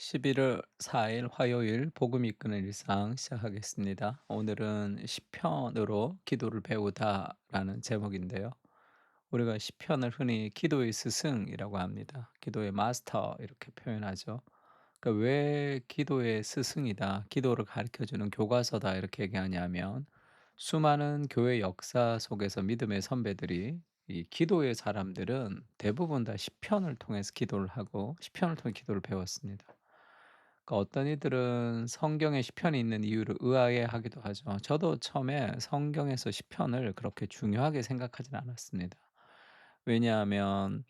11월 4일 화요일 복음 이끄는 일상 시작하겠습니다. 오늘은 시편으로 기도를 배우다라는 제목인데요. 우리가 시편을 흔히 기도의 스승이라고 합니다. 기도의 마스터 이렇게 표현하죠. 그러니까 왜 기도의 스승이다, 기도를 가르쳐 주는 교과서다 이렇게 얘기하냐면 수많은 교회 역사 속에서 믿음의 선배들이 이 기도의 사람들은 대부분 다 시편을 통해서 기도를 하고 시편을 통해 기도를 배웠습니다. 그러니까 어떤 이들은 성경에 시편이 있는 이유를 의아해하기도 하죠. 저도 처음에 성경에서 시편을 그렇게 중요하게 생각하진 않았습니다. 왜냐하면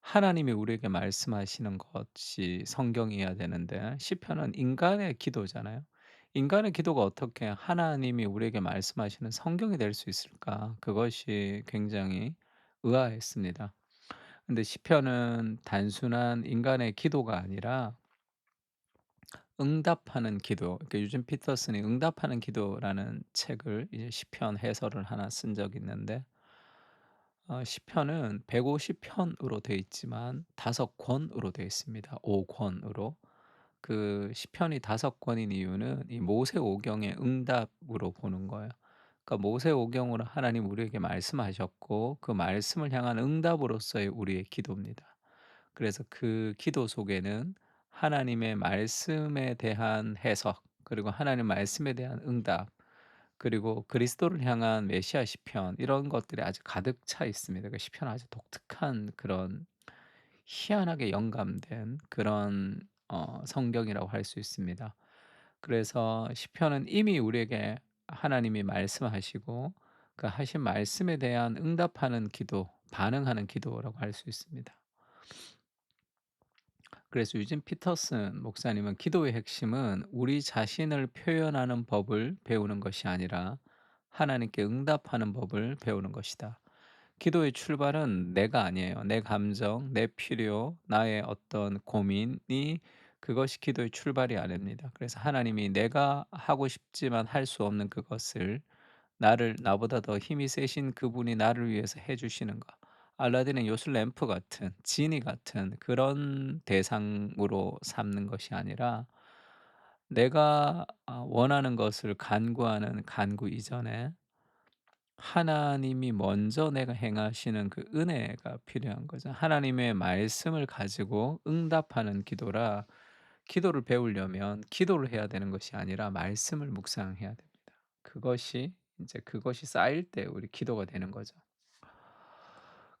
하나님이 우리에게 말씀하시는 것이 성경이어야 되는데 시편은 인간의 기도잖아요. 인간의 기도가 어떻게 하나님이 우리에게 말씀하시는 성경이 될 수 있을까? 그것이 굉장히 의아했습니다. 근데 시편은 단순한 인간의 기도가 아니라 응답하는 기도, 그러니까 유진 피터슨이 응답하는 기도라는 책을 이제 시편 해설을 하나 쓴 적이 있는데 시편은 150 편으로 되어 있지만 5 권으로 되어 있습니다. 5 권으로. 그 시편이 5 권인 이유는 이 모세오경의 응답으로 보는 거예요. 그러니까 모세오경으로 하나님 우리에게 말씀하셨고 그 말씀을 향한 응답으로서의 우리의 기도입니다. 그래서 그 기도 속에는 하나님의 말씀에 대한 해석, 그리고 하나님 말씀에 대한 응답, 그리고 그리스도를 향한 메시아 시편 이런 것들이 아주 가득 차 있습니다. 그 시편은 아주 독특한 그런 희한하게 영감된 그런 성경이라고 할 수 있습니다. 그래서 시편은 이미 우리에게 하나님이 말씀하시고 그 하신 말씀에 대한 응답하는 기도, 반응하는 기도라고 할 수 있습니다. 그래서 유진 피터슨 목사님은 기도의 핵심은 우리 자신을 표현하는 법을 배우는 것이 아니라 하나님께 응답하는 법을 배우는 것이다. 기도의 출발은 내가 아니에요. 내 감정, 내 필요, 나의 어떤 고민이 그것이 기도의 출발이 아닙니다. 그래서 하나님이 내가 하고 싶지만 할 수 없는 그것을 나보다 더 힘이 세신 그분이 나를 위해서 해 주시는 것. 알라딘의 요술 램프 같은 지니 같은 그런 대상으로 삼는 것이 아니라 내가 원하는 것을 간구하는 간구 이전에 하나님이 먼저 내가 행하시는 그 은혜가 필요한 거죠. 하나님의 말씀을 가지고 응답하는 기도라, 기도를 배우려면 기도를 해야 되는 것이 아니라 말씀을 묵상해야 됩니다. 그것이 인제 그것이 쌓일 때 우리 기도가 되는 거죠.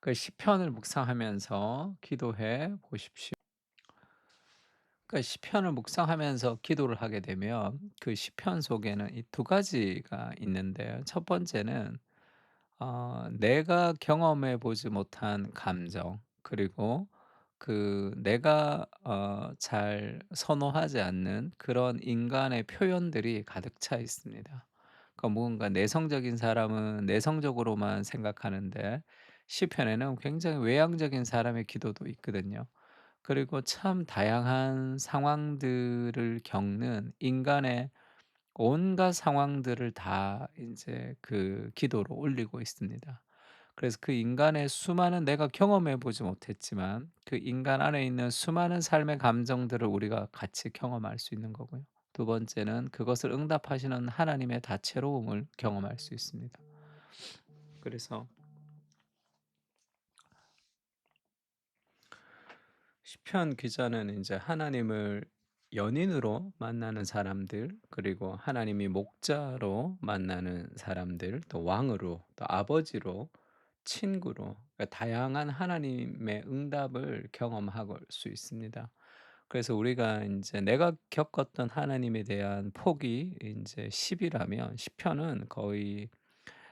그 시편을 묵상하면서 기도해 보십시오. 그러니까 시편을 묵상하면서 기도를 하게 되면 그 시편 속에는 이 두 가지가 있는데요. 첫 번째는 내가 경험해 보지 못한 감정, 그리고 그 내가 잘 선호하지 않는 그런 인간의 표현들이 가득 차 있습니다. 그러니까 무언가 내성적인 사람은 내성적으로만 생각하는데 시편에는 굉장히 외향적인 사람의 기도도 있거든요. 그리고 참 다양한 상황들을 겪는 인간의 온갖 상황들을 다 인제 그 기도로 올리고 있습니다. 그래서 그 인간의 수많은 내가 경험해 보지 못했지만 그 인간 안에 있는 수많은 삶의 감정들을 우리가 같이 경험할 수 있는 거고요. 두 번째는 그것을 응답하시는 하나님의 다채로움을 경험할 수 있습니다. 그래서 시편 기자는 인제 하나님을 연인으로 만나는 사람들, 그리고 하나님이 목자로 만나는 사람들, 또 왕으로, 또 아버지로, 친구로, 그러니까 다양한 하나님의 응답을 경험할 수 있습니다. 그래서 우리가 인제 내가 겪었던 하나님에 대한 폭이 인제 10 이라면 시편은 거의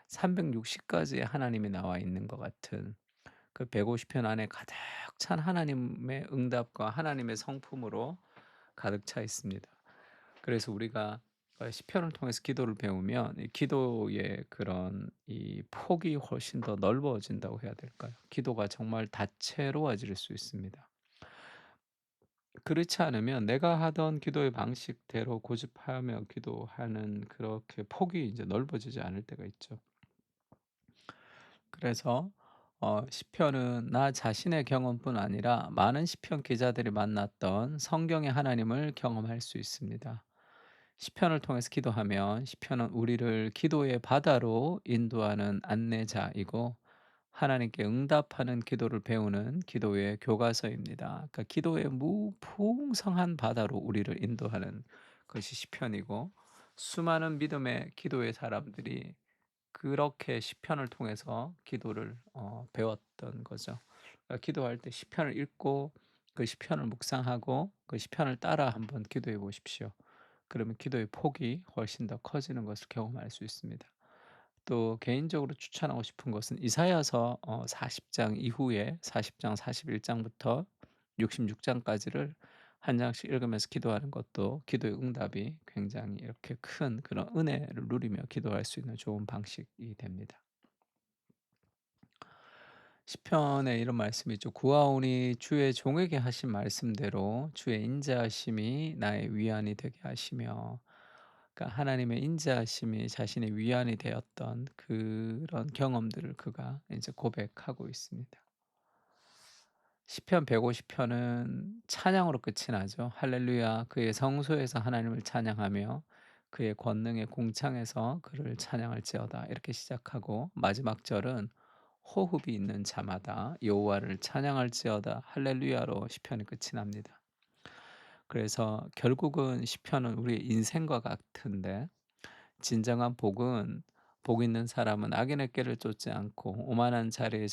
360 가지의 하나님이 나와 있는 것 같은 그 150편 안에 가득 찬 하나님의 응답과 하나님의 성품으로 가득 차 있습니다. 그래서 우리가 시편을 통해서 기도를 배우면 이 기도의 그런 이 폭이 훨씬 더 넓어진다고 해야 될까요? 기도가 정말 다채로워질 수 있습니다. 그렇지 않으면 내가 하던 기도의 방식대로 고집하며 기도하는 그렇게 폭이 이제 넓어지지 않을 때가 있죠. 그래서 시편은 나 자신의 경험뿐 아니라 많은 시편 기자들이 만났던 성경의 하나님을 경험할 수 있습니다. 시편을 통해서 기도하면 시편은 우리를 기도의 바다로 인도하는 안내자이고 하나님께 응답하는 기도를 배우는 기도의 교과서입니다. 그러니까 기도의 무풍성한 바다로 우리를 인도하는 것이 시편이고 수많은 믿음의 기도의 사람들이 그렇게 시편을 통해서 기도를 배웠던 거죠. 그러니까 기도할 때 시편을 읽고 그 시편을 묵상하고 그 시편을 따라 한번 기도해 보십시오. 그러면 기도의 폭이 훨씬 더 커지는 것을 경험할 수 있습니다. 또 개인적으로 추천하고 싶은 것은 이사야서 40장 이후에 40장 41 장부터 66 장까지를 한 장씩 읽으면서 기도하는 것도 기도의 응답이 굉장히 이렇게 큰 그런 은혜를 누리며 기도할 수 있는 좋은 방식이 됩니다. 시편에 이런 말씀이 있죠. "구하오니 주의 종에게 하신 말씀대로 주의 인자하심이 나의 위안이 되게 하시며." 그러니까 하나님의 인자하심이 자신의 위안이 되었던 그런 경험들을 그가 이제 고백하고 있습니다. 시편 150 편은 찬양으로 끝이 나죠. 할렐루야 그의 성소에서 하나님을 찬양하며 그의 권능의 궁창에서 그를 찬양할지어다 이렇게 시작하고 마지막 절은 호흡이 있는 자마다 여호와를 찬양할지어다 할렐루야로 시편이 끝이 납니다. 그래서 결국은 시편은 우리의 인생과 같은데 진정한 복은 복 있는 사람은 악인의 꾀를 쫓지 않고 오만한 자리에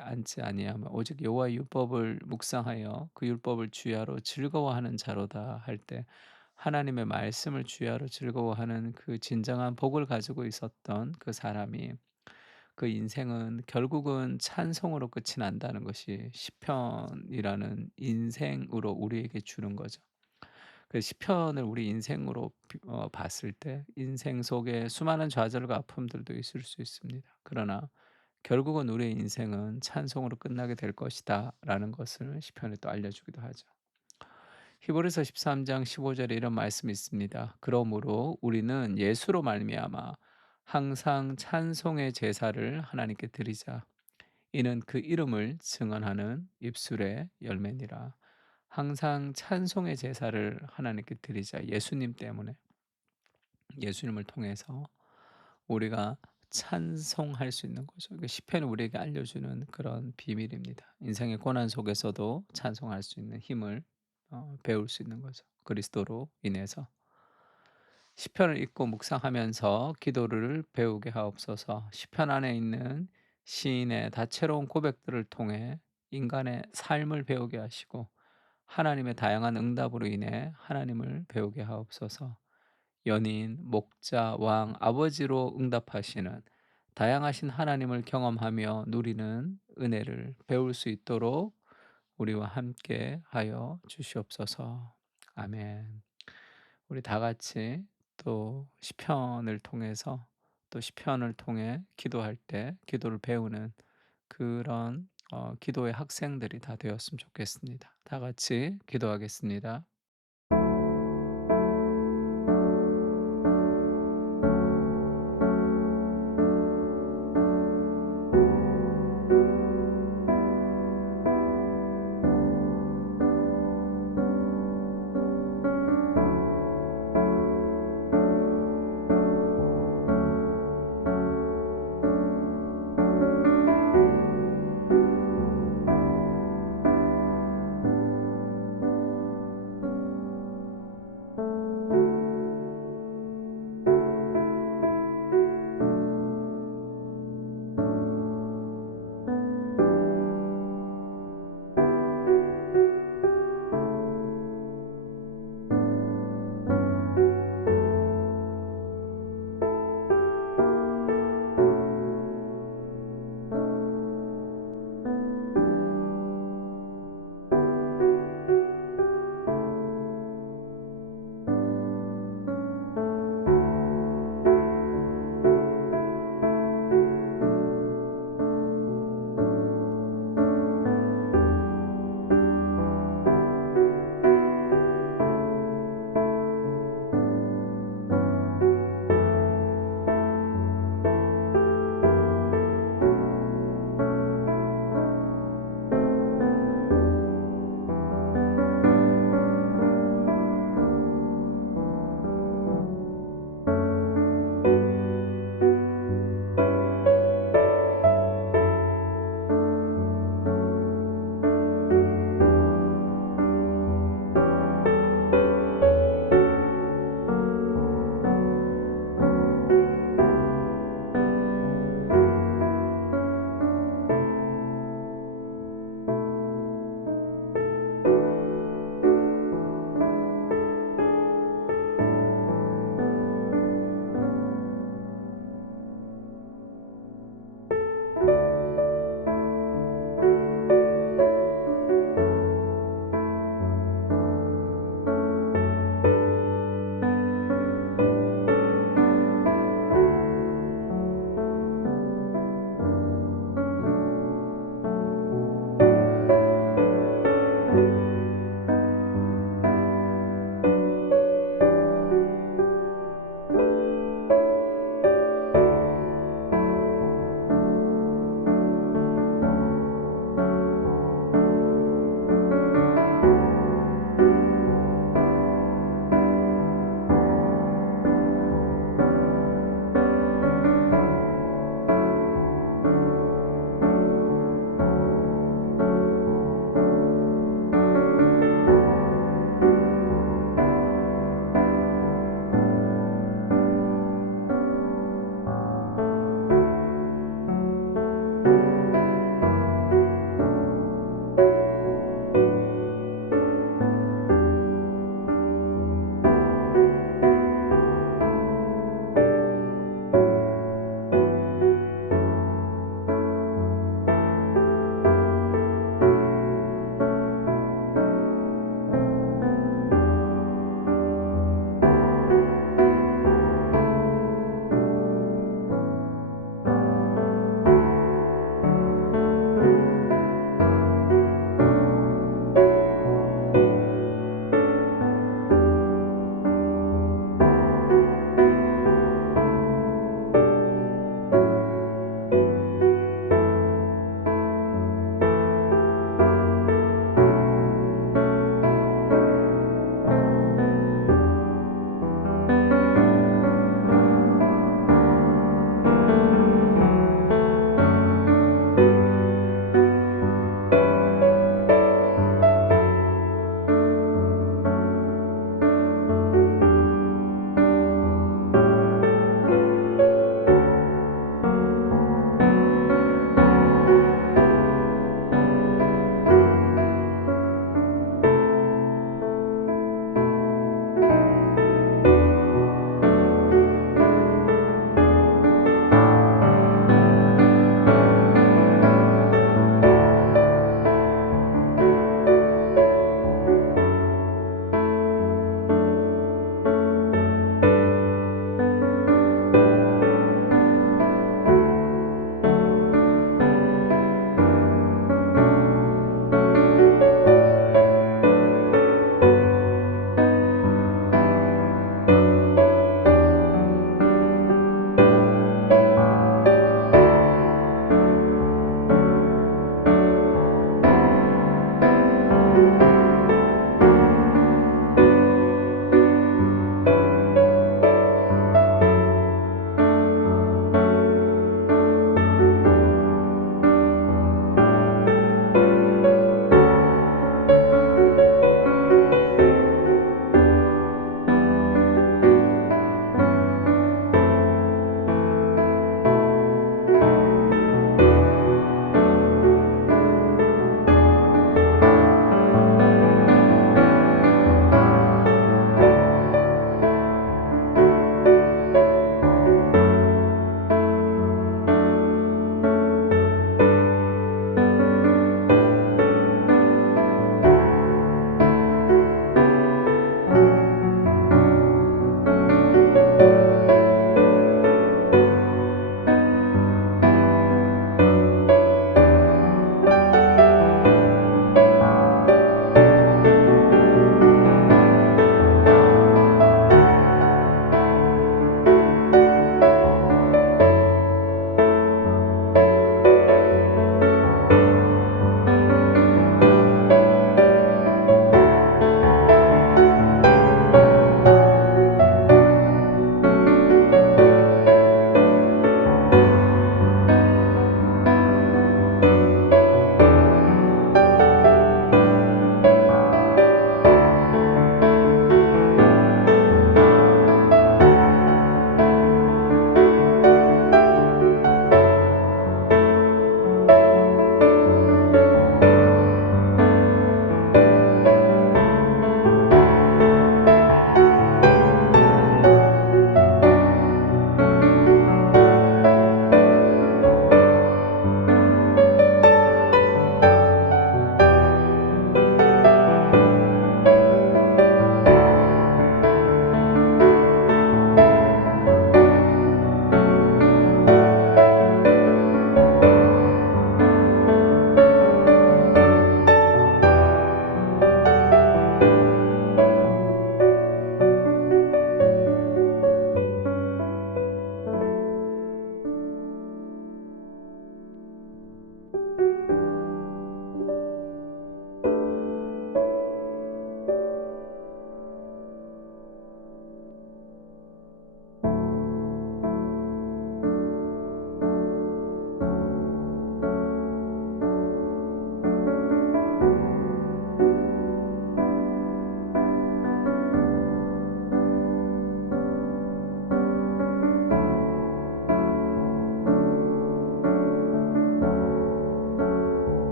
앉지 아니하며 오직 여호와의 율법을 묵상하여 그 율법을 주야로 즐거워하는 자로다 할 때 하나님의 말씀을 주야로 즐거워하는 그 진정한 복을 가지고 있었던 그 사람이 그 인생은 결국은 찬송으로 끝이 난다는 것이 시편이라는 인생으로 우리에게 주는 거죠. 그 시편을 우리 인생으로 봤을 때 인생 속에 수많은 좌절과 아픔들도 있을 수 있습니다. 그러나 결국은 우리의 인생은 찬송으로 끝나게 될 것이다라는 것을 시편에 또 알려주기도 하죠. 히브리서 13장 15 절에 이런 말씀이 있습니다. 그러므로 우리는 예수로 말미암아 항상 찬송의 제사를 하나님께 드리자. 이는 그 이름을 증언하는 입술의 열매니라. 항상 찬송의 제사를 하나님께 드리자. 예수님 때문에 예수님을 통해서 우리가 찬송할 수 있는 거죠. 그 시편이 우리에게 알려주는 그런 비밀입니다. 인생의 고난 속에서도 찬송할 수 있는 힘을 배울 수 있는 거죠. 그리스도로 인해서. 시편을 읽고 묵상하면서 기도를 배우게 하옵소서. 시편 안에 있는 시인의 다채로운 고백들을 통해 인간의 삶을 배우게 하시고 하나님의 다양한 응답으로 인해 하나님을 배우게 하옵소서. 연인, 목자, 왕, 아버지로 응답하시는 다양하신 하나님을 경험하며 누리는 은혜를 배울 수 있도록 우리와 함께 하여 주시옵소서. 아멘. 우리 다 같이 또 시편을 통해서 또 시편을 통해 기도할 때 기도를 배우는 그런 기도의 학생들이 다 되었으면 좋겠습니다. 다 같이 기도하겠습니다.